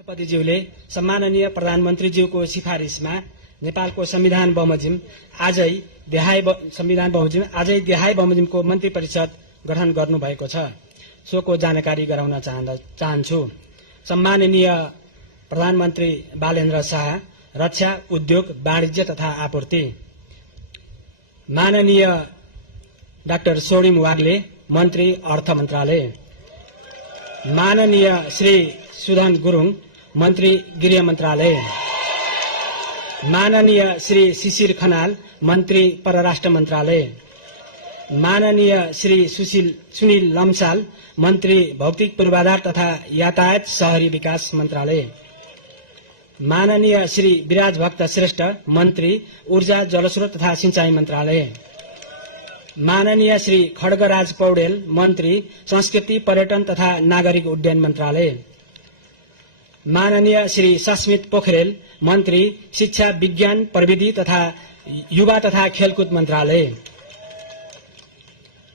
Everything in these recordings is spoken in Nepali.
राष्ट्रपतिज्यूले सम्माननीय प्रधानमन्त्रीज्यूको सिफारिसमा नेपालको संविधान आजै देहाय बमोजिमको मन्त्री परिषद गठन गर्नुभएको छ। सोको जानकारी गराउन चाहन्छु। सम्माननीय प्रधानमन्त्री बालेन्द्र शाह, रक्षा, उद्योग, वाणिज्य तथा आपूर्ति। माननीय डाक्टर सोडिम वाग्ले, मन्त्री, अर्थ मन्त्रालय। माननीय श्री सुधन गुरुङ, मन्त्री, गृह मन्त्रालय। माननीय श्री शिशिर खनाल, मन्त्री, परराष्ट्र मन्त्रालय। माननीय श्री सुनिल लम्साल, मन्त्री, भौतिक पूर्वाधार तथा यातायात शहरी विकास मन्त्रालय। माननीय श्री विराज भक्त श्रेष्ठ, मन्त्री, ऊर्जा, जलस्रोत तथा सिंचाई मन्त्रालय। माननीय श्री खड्गराज पौडेल, मन्त्री, संस्कृति, पर्यटन तथा नागरिक उड्डयन मन्त्रालय। माननीय श्री सस्मित पोखरेल, मन्त्री, शिक्षा, विज्ञान, प्रविधि तथा युवा तथा खेलकुद मन्त्रालय।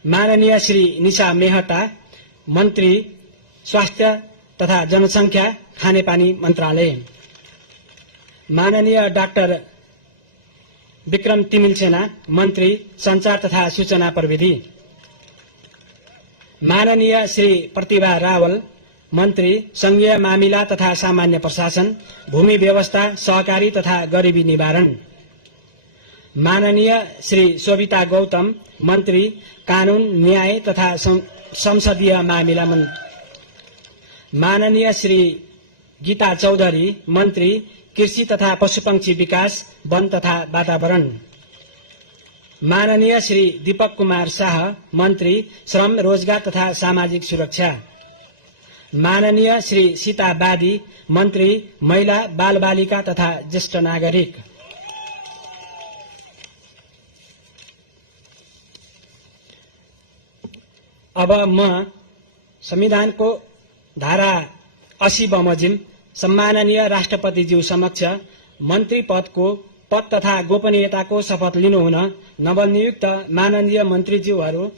माननीय श्री निशा मेहता, मन्त्री, स्वास्थ्य तथा जनसंख्या, खानेपानी मन्त्रालय। माननीय डाक्टर विक्रम तिमिलसेना, मन्त्री, संचार तथा सूचना प्रविधि। माननीय श्री प्रतिभा रावल, मन्त्री, संघीय मामिला तथा सामान्य प्रशासन, भूमि व्यवस्था, सहकारी तथा गरिबी निवारण। माननीय श्री शोभिता गौतम, मन्त्री, कानून, न्याय तथा संसदीय मामिला मन्त्री। माननीय श्री गीता चौधरी, मन्त्री, कृषि तथा पशुपक्षी विकास, वन तथा वातावरण। माननीय श्री दीपक कुमार शाह, मन्त्री, श्रम, रोजगार तथा सामाजिक सुरक्षा। माननीय श्री सीता बादी, मन्त्री, महिला, बालबालिका तथा ज्येष्ठ नागरिक। अब म संविधानको धारा 80 बमोजिम सम्माननीय राष्ट्रपतिज्यू समक्ष मन्त्री पद तथा गोपनीयताको शपथ लिनुहुन नवनियुक्त माननीय मन्त्रीज्यूहरू